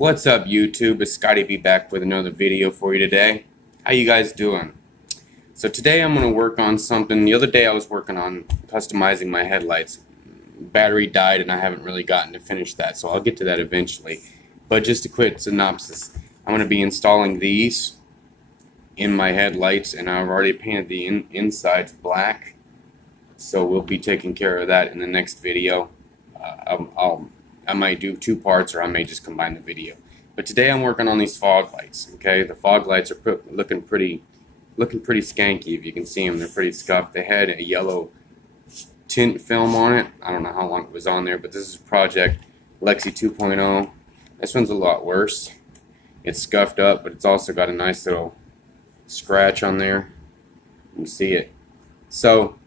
What's up, YouTube? It's Scotty B back with another video for you today. How you guys doing? So today I'm going to work on something. The other day I was working on customizing my headlights. Battery died and I haven't really gotten to finish that, so I'll get to that eventually. But just a quick synopsis. I'm going to be installing these in my headlights, and I've already painted the insides black. So we'll be taking care of that in the next video. I might do two parts, or I may just combine the video. But today I'm working on these fog lights. Okay, the fog lights are looking pretty skanky. If you can see them, they're pretty scuffed. They had a yellow tint film on it. I don't know how long it was on there, but this is Project Lexi 2.0. This one's a lot worse. It's scuffed up, but it's also got a nice little scratch on there. You can see it. So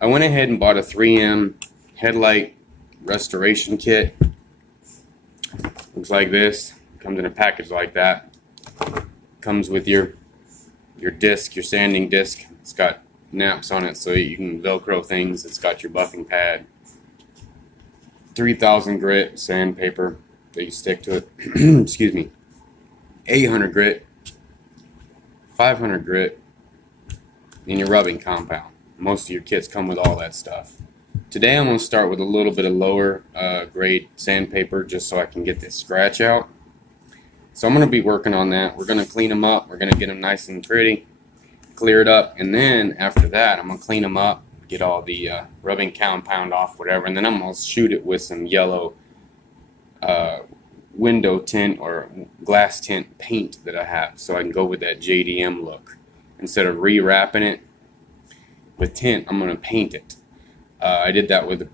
I went ahead and bought a 3M headlight restoration kit. Looks like this. Comes in a package like that. Comes with your disc, your sanding disc. It's got naps on it so you can Velcro things. It's got your buffing pad, 3000 grit sandpaper that you stick to it. Excuse me. 800 grit, 500 grit, and your rubbing compound. Most of your kits come with all that stuff. Today I'm going to start with a little bit of lower grade sandpaper just so I can get this scratch out. So I'm going to be working on that. We're going to clean them up. We're going to get them nice and pretty, clear it up, and then after that I'm going to clean them up, get all the rubbing compound off, whatever, and then I'm going to shoot it with some yellow window tint or glass tint paint that I have, so I can go with that JDM look. Instead of rewrapping it with tint, I'm going to paint it. I did that with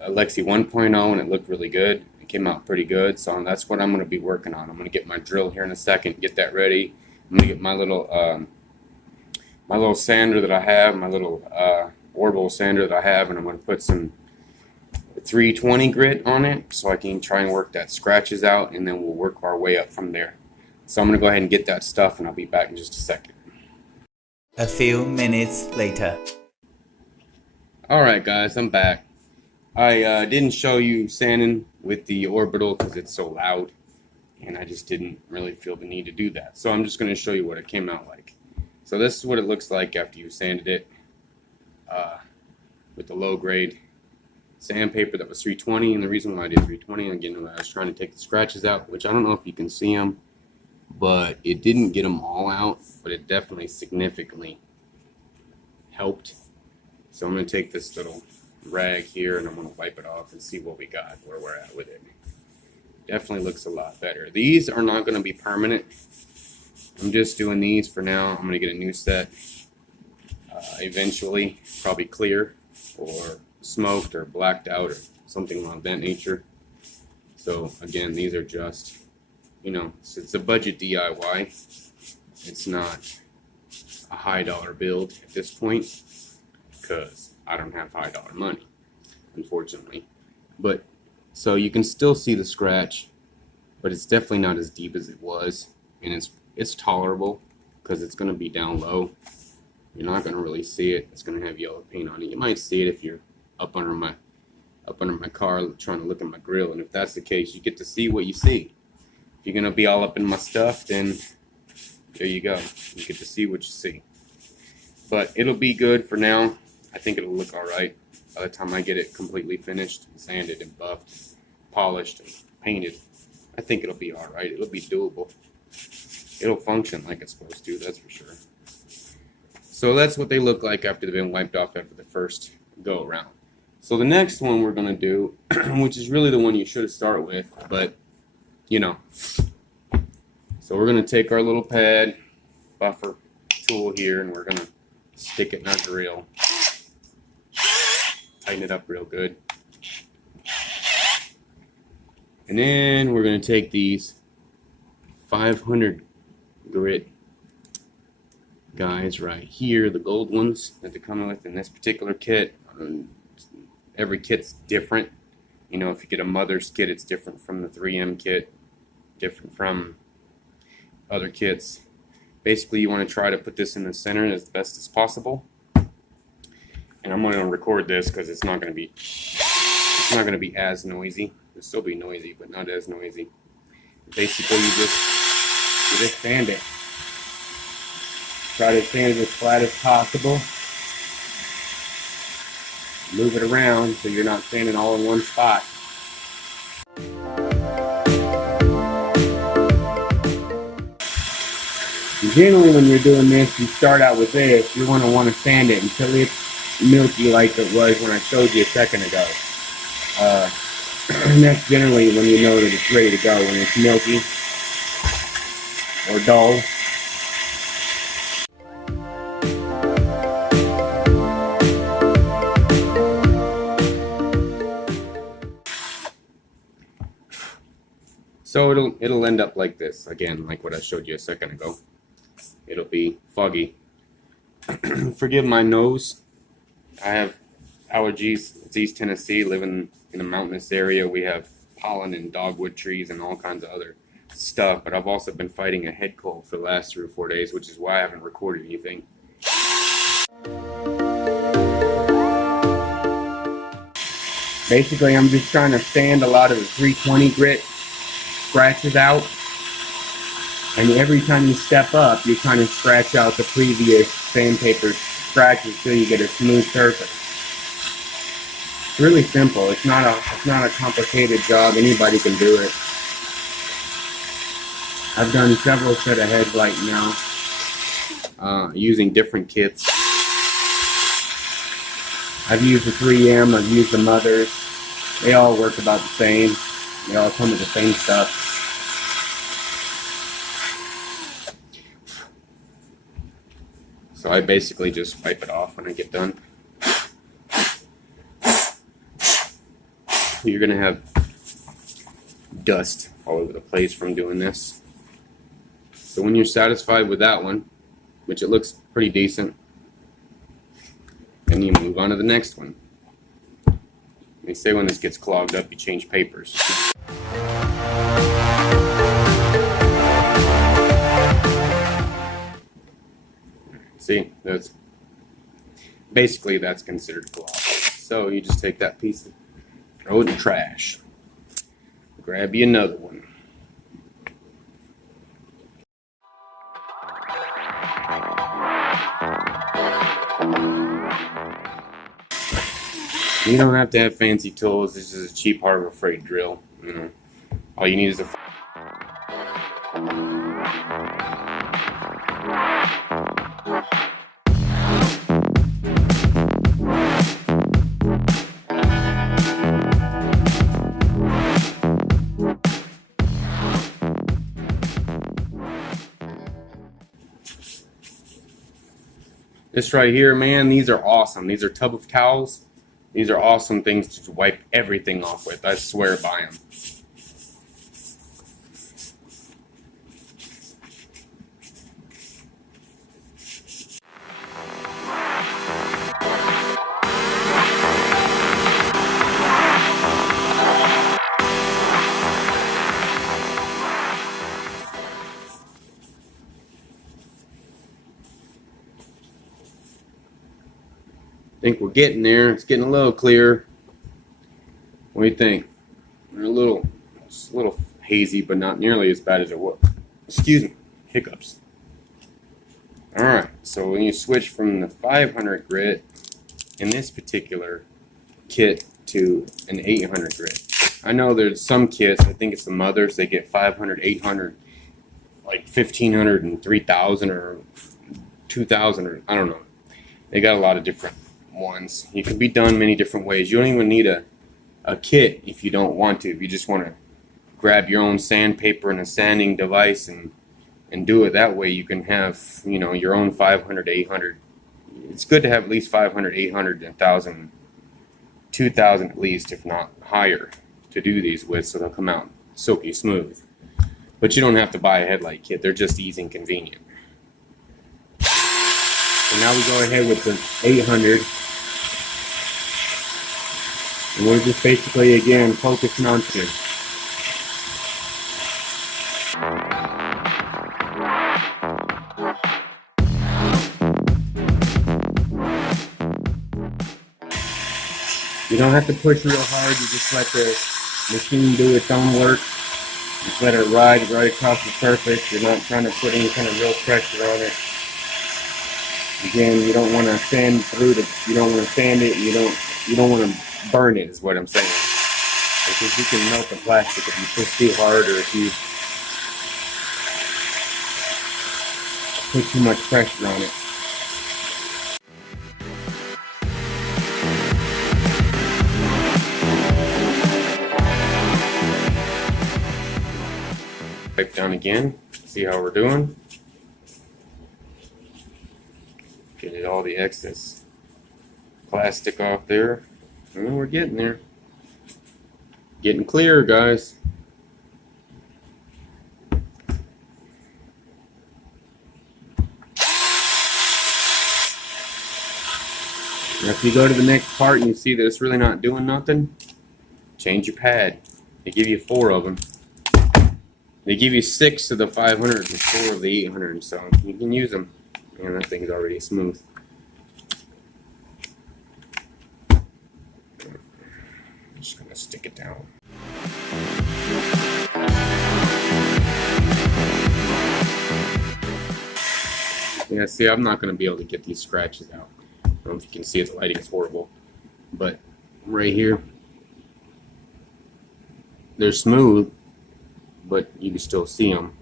a Lexi 1.0 and it looked really good. It came out pretty good, so that's what I'm going to be working on. I'm going to get my drill here in a second, get that ready. I'm going to get my little sander that I have, my little orbital sander that I have, and I'm going to put some 320 grit on it so I can try and work that scratches out, and then we'll work our way up from there. So I'm going to go ahead and get that stuff, and I'll be back in just a second. A few minutes later. Alright guys, I'm back. I didn't show you sanding with the orbital because it's so loud, and I just didn't really feel the need to do that. So I'm just going to show you what it came out like. So this is what it looks like after you sanded it with the low grade sandpaper that was 320. And the reason why I did 320, again, I was trying to take the scratches out, which I don't know if you can see them, but it didn't get them all out, but it definitely significantly helped. So I'm going to take this little rag here and I'm going to wipe it off and see what we got, where we're at with it. Definitely looks a lot better. These are not going to be permanent. I'm just doing these for now. I'm going to get a new set eventually, probably clear or smoked or blacked out or something of that nature. So again, these are just, it's a budget DIY. It's not a high dollar build at this point, because I don't have high dollar money, unfortunately. But so you can still see the scratch, but it's definitely not as deep as it was, and it's tolerable because it's going to be down low. You're not going to really see it. It's going to have yellow paint on it. You might see it if you're up under my car trying to look at my grill, and if that's the case, you get to see what you see. If you're going to be all up in my stuff, then there you go. You get to see what you see. But it'll be good for now. I think it'll look alright by the time I get it completely finished, sanded and buffed, polished and painted. I think it'll be alright. It'll be doable. It'll function like it's supposed to, that's for sure. So that's what they look like after they've been wiped off after the first go around. So the next one we're going to do, which is really the one you should start with, but so we're going to take our little pad buffer tool here and we're going to stick it in our drill. Tighten it up real good. And then we're going to take these 500 grit guys right here, the gold ones that they're coming with in this particular kit. Every kit's different. If you get a mother's kit, it's different from the 3M kit, different from other kits. Basically, you want to try to put this in the center as best as possible. And I'm going to record this because it's not going to be as noisy. It'll still be noisy, but not as noisy. Basically, you just sand it. Try to sand it as flat as possible. Move it around so you're not sanding all in one spot. Generally, when you're doing this, you start out with this. You want to sand it until it's milky like it was when I showed you a second ago. And that's generally when you know that it's ready to go, when it's milky or dull. So it'll end up like this, again, like what I showed you a second ago. It'll be foggy. Forgive my nose. I have allergies. It's East Tennessee, living in a mountainous area. We have pollen and dogwood trees and all kinds of other stuff, but I've also been fighting a head cold for the last 3 or 4 days, which is why I haven't recorded anything. Basically, I'm just trying to sand a lot of the 320 grit scratches out, and every time you step up, you're trying to scratch out the previous sandpaper scratches till you get a smooth surface. It's really simple. It's not a complicated job. Anybody can do it. I've done several set of headlight now, using different kits. I've used the 3M, I've used the Mothers. They all work about the same. They all come with the same stuff. So I basically just wipe it off when I get done. You're gonna have dust all over the place from doing this. So when you're satisfied with that one, which it looks pretty decent, then you move on to the next one. They say when this gets clogged up, you change papers. See, that's considered clogged. So you just take that piece and throw it in the trash. Grab you another one. You don't have to have fancy tools. This is a cheap harbor freight drill. You know, all you need is a. This right here, man, these are awesome. These are tub of towels. These are awesome things to wipe everything off with. I swear by them. I think we're getting there. It's getting a little clearer. What do you think? We're it's a little hazy, but not nearly as bad as it was. Excuse me, hiccups. All right, so when you switch from the 500 grit in this particular kit to an 800 grit, I know there's some kits, I think it's the Mothers, they get 500, 800, like 1500 and 3000 or 2000, or I don't know. They got a lot of different ones. It can be done many different ways. You don't even need a kit if you don't want to. If you just want to grab your own sandpaper and a sanding device and do it that way, you can have, you know, your own 500, 800. It's good to have at least 500, 800, 1000, 2000 at least, if not higher, to do these with, so they'll come out silky smooth. But you don't have to buy a headlight kit. They're just easy and convenient. So now we go ahead with the 800. And we're just basically, again, focusing on two. You don't have to push real hard. You just let the machine do its own work. Just let it ride right across the surface. You're not trying to put any kind of real pressure on it. Again, you don't want to sand through the. You don't want to sand it. You don't want to burn it. Is what I'm saying. Because you can melt the plastic if you push too hard or if you put too much pressure on it. Pipe down again. See how we're doing. Get all the excess plastic off there. And we're getting there. Getting clear, guys. Now if you go to the next part and you see that it's really not doing nothing, change your pad. They give you 4 of them. They give you 6 of the 500 and 4 of the 800, so you can use them. And that thing's already smooth. I'm just gonna stick it down. Yeah, see, I'm not gonna be able to get these scratches out. I don't know if you can see it, the lighting is horrible. But right here, they're smooth, but you can still see them.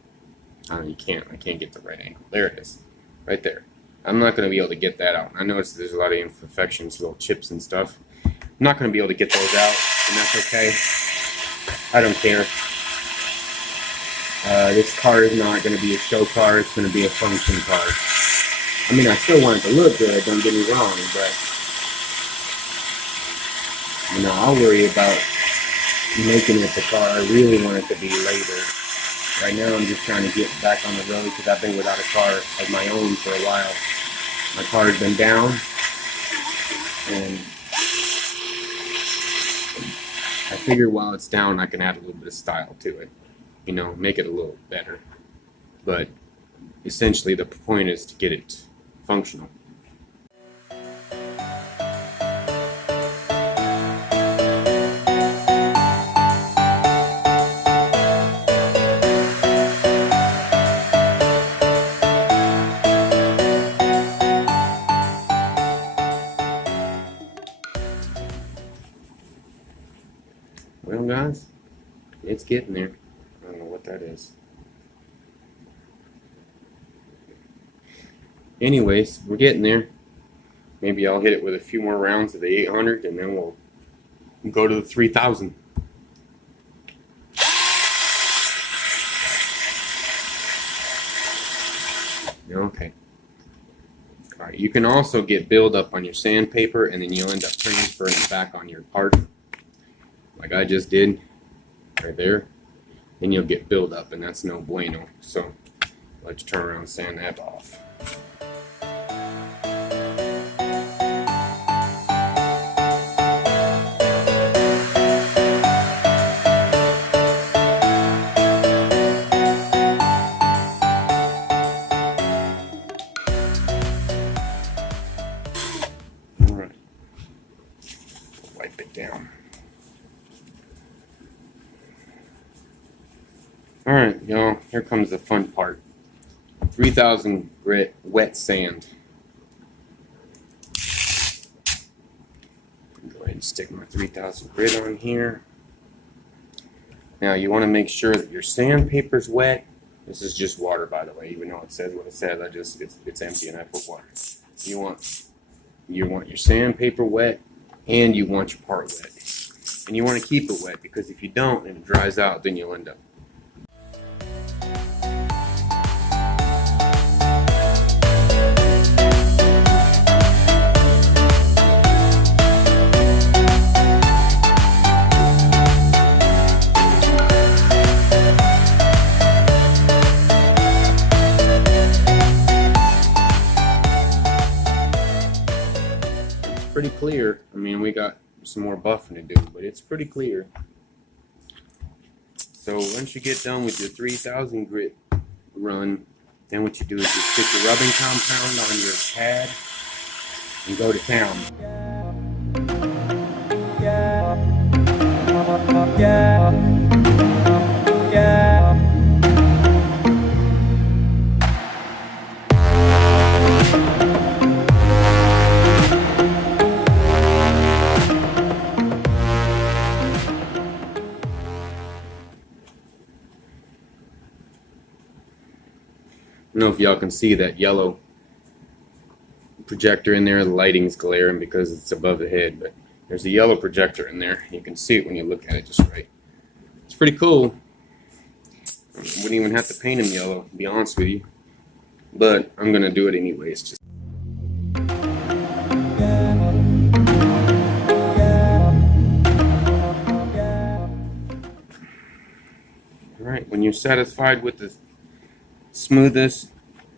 You can't. I can't get the right angle. There it is, right there. I'm not going to be able to get that out. I noticed there's a lot of imperfections, little chips and stuff. I'm not going to be able to get those out, and that's okay. I don't care. This car is not going to be a show car. It's going to be a function car. I mean, I still want it to look good. Don't get me wrong, but I'll worry about making it the car I really want it to be later. Right now I'm just trying to get back on the road because I've been without a car of my own for a while. My car's been down, and I figure while it's down I can add a little bit of style to it. Make it a little better. But essentially the point is to get it functional. Well, guys, it's getting there. I don't know what that is. Anyways, we're getting there. Maybe I'll hit it with a few more rounds of the 800, and then we'll go to the 3000. Okay. All right. You can also get buildup on your sandpaper, and then you'll end up transferring it back on your part, like I just did right there. Then you'll get buildup, and that's no bueno. So let's turn around and sand that off. All right. Wipe it down. Alright, y'all, here comes the fun part. 3000 grit wet sand. Go ahead and stick my 3000 grit on here. Now you want to make sure that your sandpaper's wet. This is just water, by the way, even though it says what it says. It's empty and I put water. You want your sandpaper wet, and you want your part wet. And you want to keep it wet, because if you don't and it dries out, then you'll end up pretty clear. I mean, we got some more buffing to do, but it's pretty clear. So once you get done with your 3000 grit run, then what you do is you stick your rubbing compound on your pad and go to town. Yeah. don't know if y'all can see that yellow projector in there. The lighting's glaring because it's above the head, but there's a yellow projector in there. You can see it when you look at it just right. It's pretty cool. Wouldn't even have to paint him yellow, to be honest with you. But I'm gonna do it anyways. Just Alright, when you're satisfied with the smoothness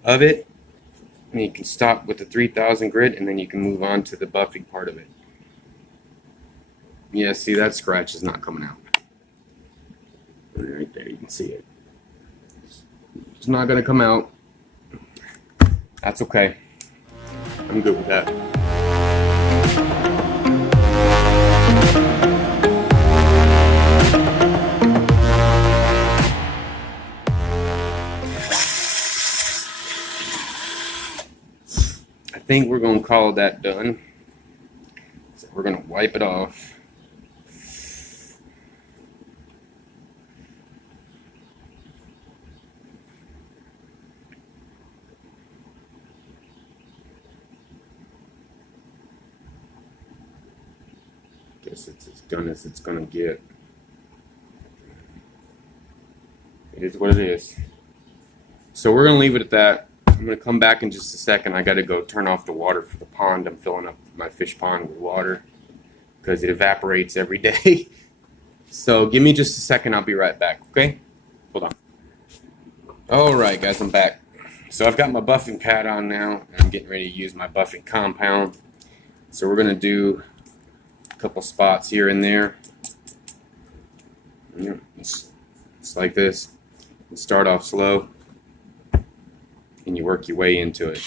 of it, and you can stop with the 3000 grit, and then you can move on to the buffing part of it. Yeah, see, that scratch is not coming out. Right there, you can see it. It's not gonna come out. That's okay. I'm good with that. I think we're gonna call that done. So we're gonna wipe it off. Guess it's as done as it's gonna get. It is what it is. So we're gonna leave it at that. I'm gonna come back in just a second. I gotta go turn off the water for the pond. I'm filling up my fish pond with water because it evaporates every day. So give me just a second. I'll be right back. Okay? Hold on. All right, guys, I'm back. So I've got my buffing pad on now, and I'm getting ready to use my buffing compound. So we're gonna do a couple spots here and there. It's like this. You start off slow, and you work your way into it.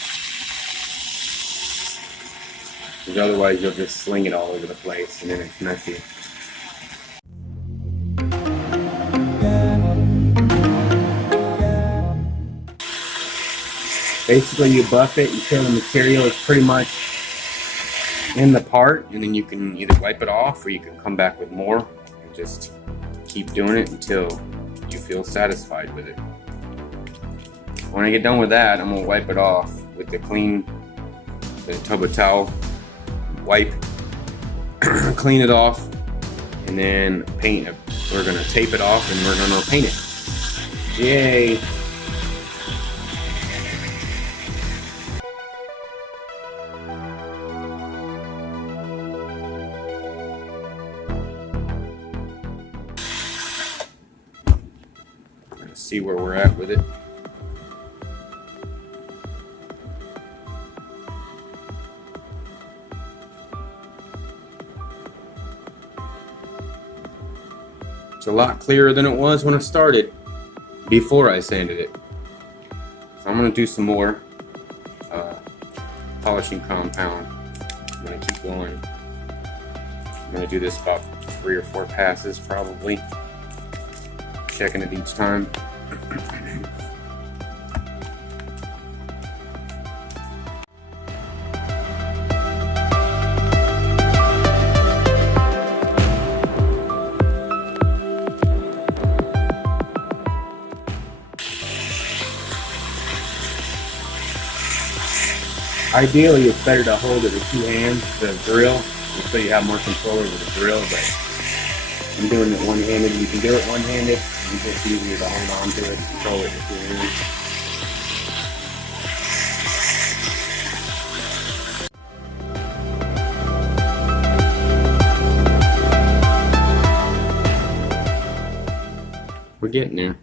Because otherwise you'll just sling it all over the place, and then it's messy. Basically, you buff it until the material is pretty much in the part, and then you can either wipe it off or you can come back with more and just keep doing it until you feel satisfied with it. When I get done with that, I'm gonna wipe it off with the tub of towel, wipe, clean it off, and then paint it. We're gonna tape it off and we're gonna paint it. Yay! Let's see where we're at with it. It's a lot clearer than it was when I started, before I sanded it. So I'm going to do some more polishing compound. I'm going to keep going. I'm going to do this about 3 or 4 passes probably, checking it each time. Ideally, it's better to hold it with 2 hands, the drill, so you have more control over the drill, but I'm doing it one-handed. You can do it one-handed. It's just easier to hold on to it, control it with 2 hands. We're getting there.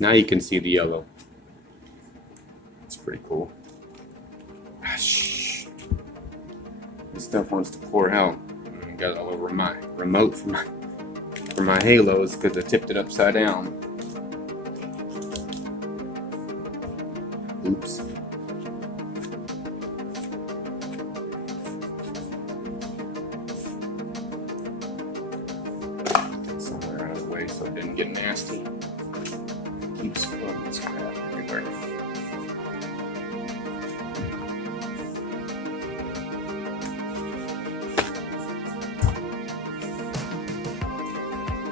Now you can see the yellow. It's pretty cool. This stuff wants to pour out. I got it all over my remote for my halos because I tipped it upside down. Oops. Get somewhere out of the way so it didn't get nasty. Keeps pulling this crap everywhere.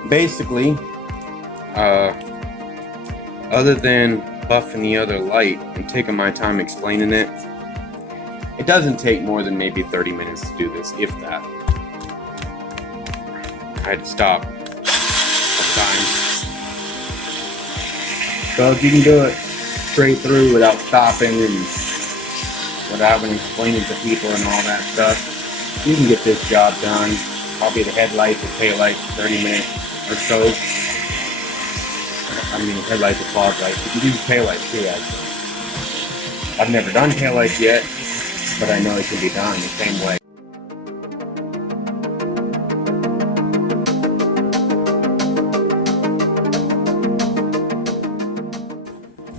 Basically, other than buffing the other light and taking my time explaining it. It doesn't take more than maybe 30 minutes to do this, if that. I had to stop sometimes. So if you can do it straight through without stopping and without having to explain it to people and all that stuff, you can get this job done. Probably the headlights or taillights, 30 minutes or so. I mean, headlights or fog lights. You can do taillights too, actually. I've never done taillights yet, but I know it can be done the same way.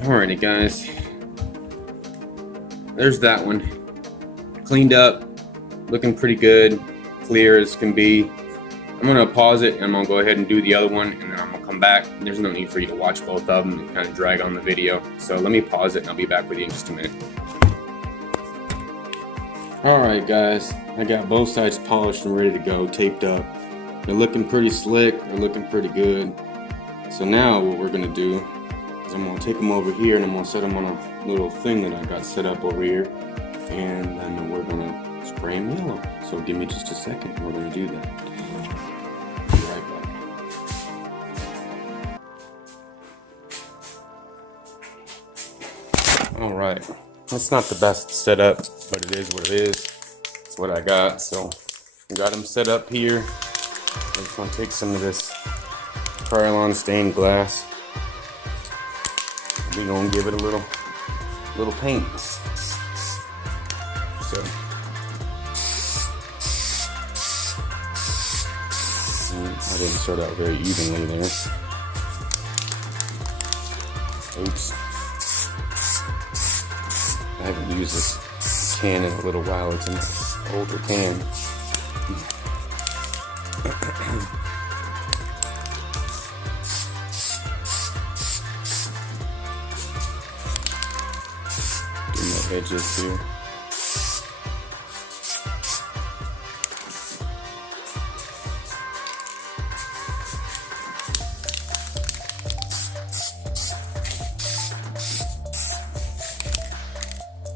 Alrighty guys, there's that one. Cleaned up, looking pretty good, clear as can be. I'm gonna pause it and I'm gonna go ahead and do the other one, and then I'm gonna come back. There's no need for you to watch both of them and kind of drag on the video. So let me pause it and I'll be back with you in just a minute. Alright guys, I got both sides polished and ready to go, taped up. They're looking pretty slick, they're looking pretty good. So now what we're gonna do is I'm gonna take them over here and I'm gonna set them on a little thing that I got set up over here, and then we're gonna spray them yellow. So give me just a second, we're gonna do that. Be right back. Alright, that's not the best setup, but it is what it is. It's what I got. So I got them set up here. I'm just gonna take some of this Krylon stained glass. We're gonna give it a little paint. So I didn't start out very evenly there. Oops. I haven't used this can in a little while. It's an older can. Edges here.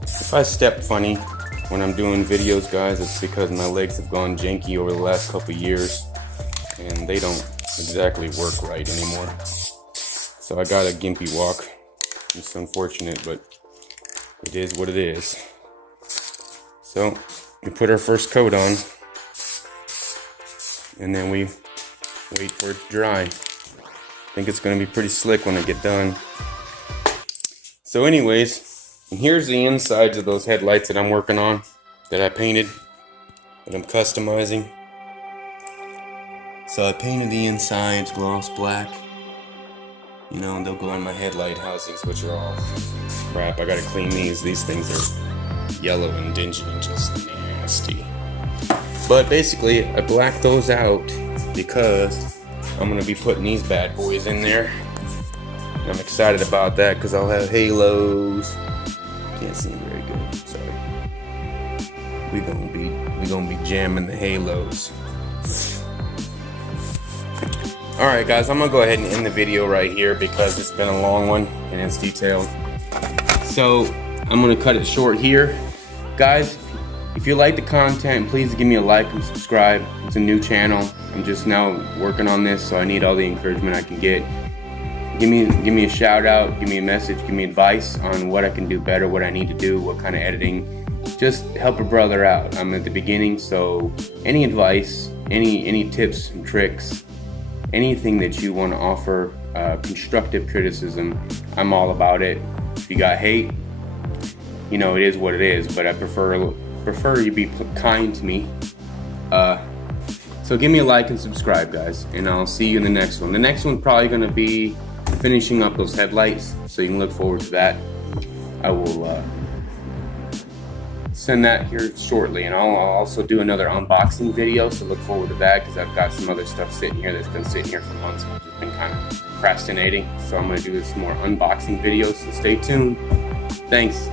If I step funny when I'm doing videos, guys, it's because my legs have gone janky over the last couple years and they don't exactly work right anymore. So I got a gimpy walk. It's unfortunate, but it is what it is. So we put our first coat on and then we wait for it to dry. I think it's going to be pretty slick when I get done. So anyways, and here's the insides of those headlights that I'm working on, that I painted, that I'm customizing. So I painted the insides gloss black. You know, they'll go in my headlight housings, which are all crap. I gotta clean these. These things are yellow and dingy and just nasty. But basically, I blacked those out because I'm gonna be putting these bad boys in there. And I'm excited about that because I'll have halos. Can't see very good. Sorry. We gonna be jamming the halos. Alright guys, I'm gonna go ahead and end the video right here because it's been a long one and it's detailed. So I'm gonna cut it short here. Guys, if you like the content, please give me a like and subscribe. It's a new channel. I'm just now working on this, so I need all the encouragement I can get. Give me a shout out, give me a message, give me advice on what I can do better, what I need to do, what kind of editing. Just help a brother out. I'm at the beginning, so any advice, any tips and tricks, anything that you want to offer, constructive criticism, I'm all about it. If you got hate, you know, it is what it is, but I prefer you be kind to me. So give me a like and subscribe, guys, and I'll see you in the next one. The next one's probably going to be finishing up those headlights, so you can look forward to that. I will send that here shortly, and I'll also do another unboxing video, so look forward to that because I've got some other stuff sitting here that's been sitting here for months. I've just been kind of procrastinating, so I'm going to do some more unboxing videos, so stay tuned. Thanks.